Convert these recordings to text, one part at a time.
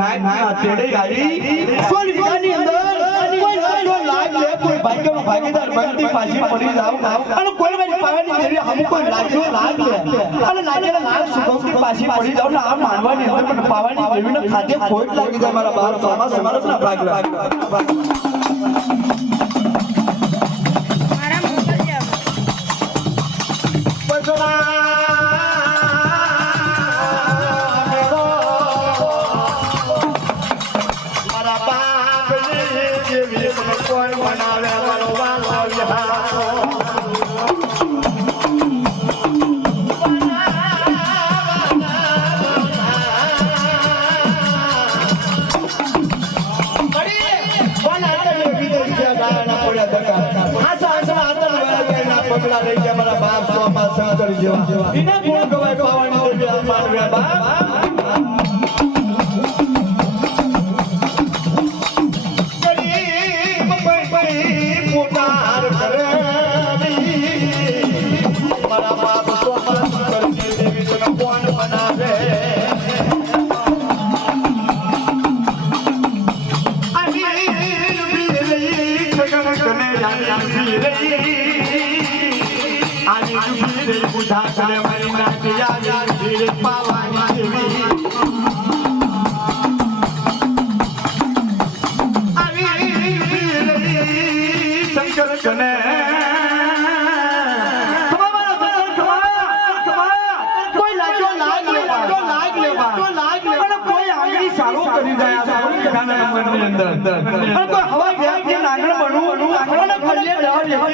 નાગ તેડે આવી સોલ વિકાની અંદર કોઈ લાડો લાગ લે કોઈ ભાગ્યનો ભાગીદાર બનતી પાછી પડી જાવ અને કોઈ મારી પાવાની દેવી હમ કોઈ લાગ્યો લાગ લે અને લાગેલા લાગ સુગમથી પાછી પડી જાવ ને આ માનવાની અંદર પણ પાવાની દેવીને ખાતે ખોટ લાગી જાય મારા બાર સમાજ સમાજના ભાગ લાગ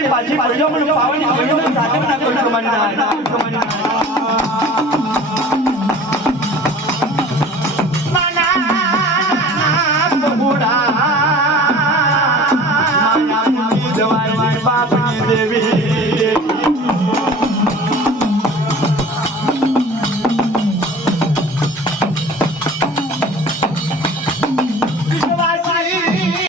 પાછી પડી જાવ મને પાવાની દેવીને સાથે ના કોઈ કમાની ના બબુડા માયા મુની જવાય બાપની દેવી